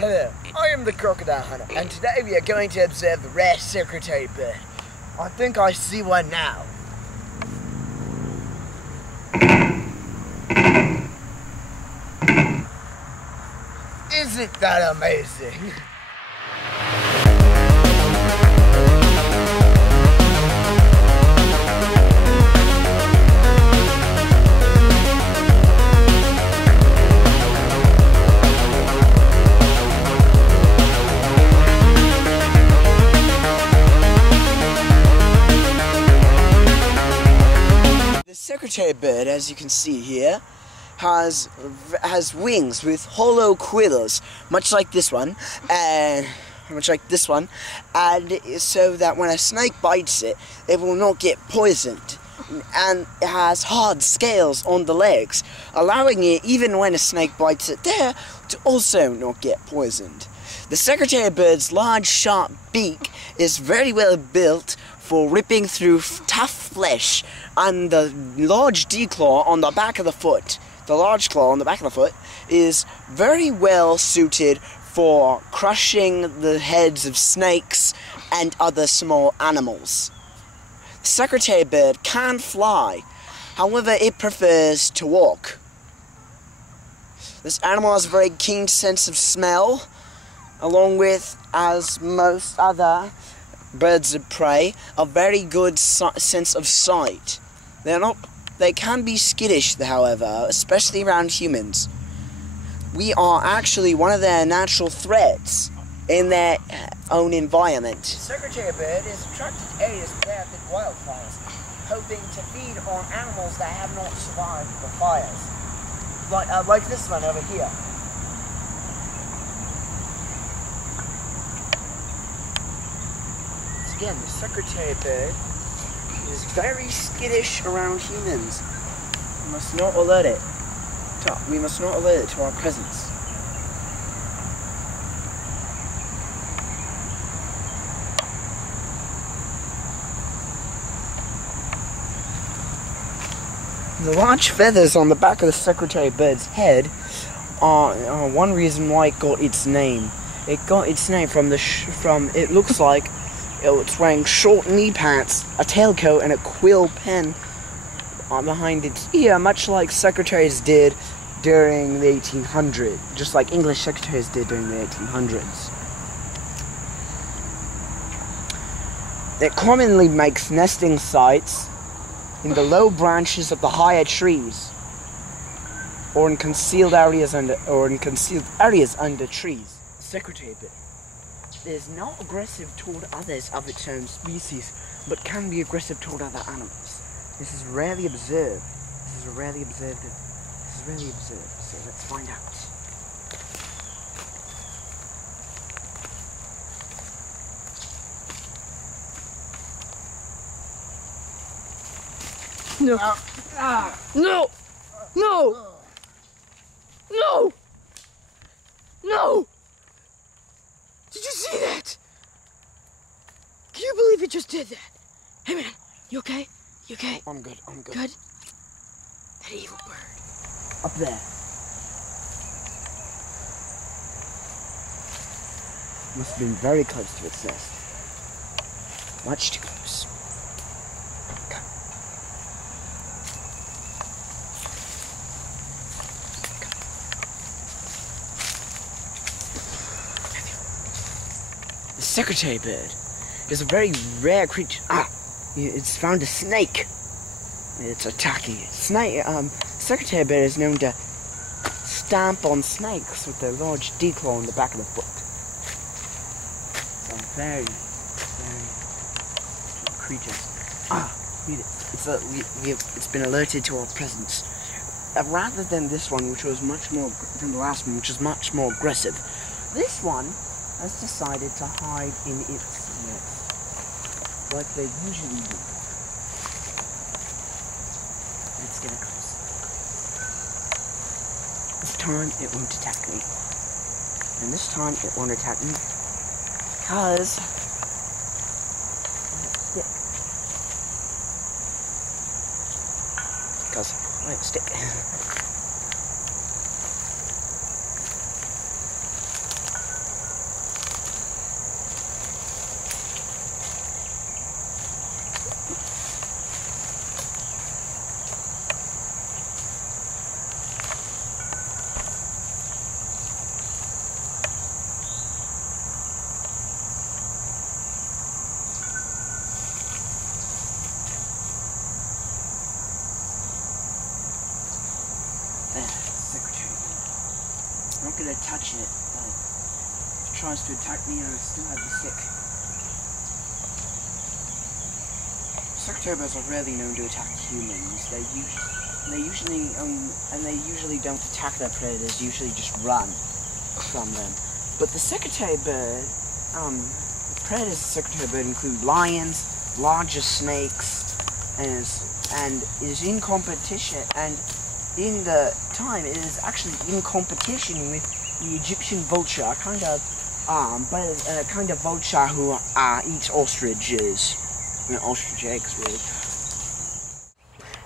Hello, I am the Crocodile Hunter, and today we are going to observe the rare secretary bird. I think I see one now. Isn't that amazing? The secretary bird, as you can see here, has wings with hollow quills, much like this one, and so that when a snake bites it, it will not get poisoned. And it has hard scales on the legs, allowing it, even when a snake bites it there, to also not get poisoned. The secretary bird's large, sharp beak is very well built for ripping through tough flesh, and the large declaw on the back of the foot, the large claw on the back of the foot, is very well suited for crushing the heads of snakes and other small animals. The secretary bird can fly, however it prefers to walk. This animal has a very keen sense of smell, along with, as most other birds of prey, a very good sense of sight. They can be skittish, however, especially around humans. We are actually one of their natural threats in their own environment. The secretary bird is attracted to areas where there have been wildfires, hoping to feed on animals that have not survived the fires. Like this one over here. Again, the secretary bird is very skittish around humans. We must not alert it. We must not alert it to our presence. The large feathers on the back of the secretary bird's head are one reason why it got its name. It got its name from it looks like it's wearing short knee pads, a tailcoat, and a quill pen behind its ear, much like secretaries did during the 1800s, just like English secretaries did during the 1800s. It commonly makes nesting sites in the low branches of the higher trees, or in concealed areas under trees. Secretary bird is not aggressive toward others of its own species, but can be aggressive toward other animals. This is rarely observed. So let's find out. No. No. No. No. No. Did you see that? Can you believe it just did that? Hey man, you okay? You okay? I'm good. Good? That evil bird. Up there. Must have been very close to its nest. Much too close. Come. The secretary bird is a very rare creature. It's found a snake. It's attacking it. Secretary bird is known to stamp on snakes with their large declaw on the back of the foot. It's a very creature. It's been alerted to our presence. Rather than this one, which was much more than the last one, which was much more aggressive, this one has decided to hide in its nest, like they usually do. Let's get close. This time it won't attack me. And this time it won't attack me because I have a stick. gonna touch it, but if it tries to attack me, I still have the stick. Secretary birds are rarely known to attack humans. They usually don't attack their predators. Usually just run from them. But the secretary bird, the predators of the secretary bird include lions, larger snakes, and is in competition. And in the time, it is actually in competition with the Egyptian vulture, a kind of vulture who eats ostriches. Ostrich eggs, really.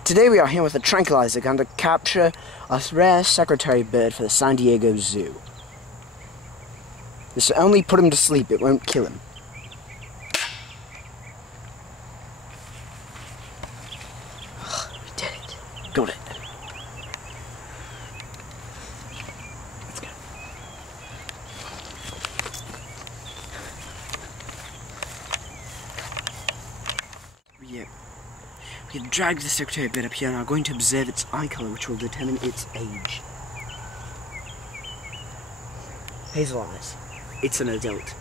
Today we are here with a tranquilizer gun to capture a rare secretary bird for the San Diego Zoo. This will only put him to sleep, it won't kill him. We did it. Got it. Let's go. We have dragged the secretary bird up here and are going to observe its eye colour, which will determine its age. Hazel eyes. It's an adult.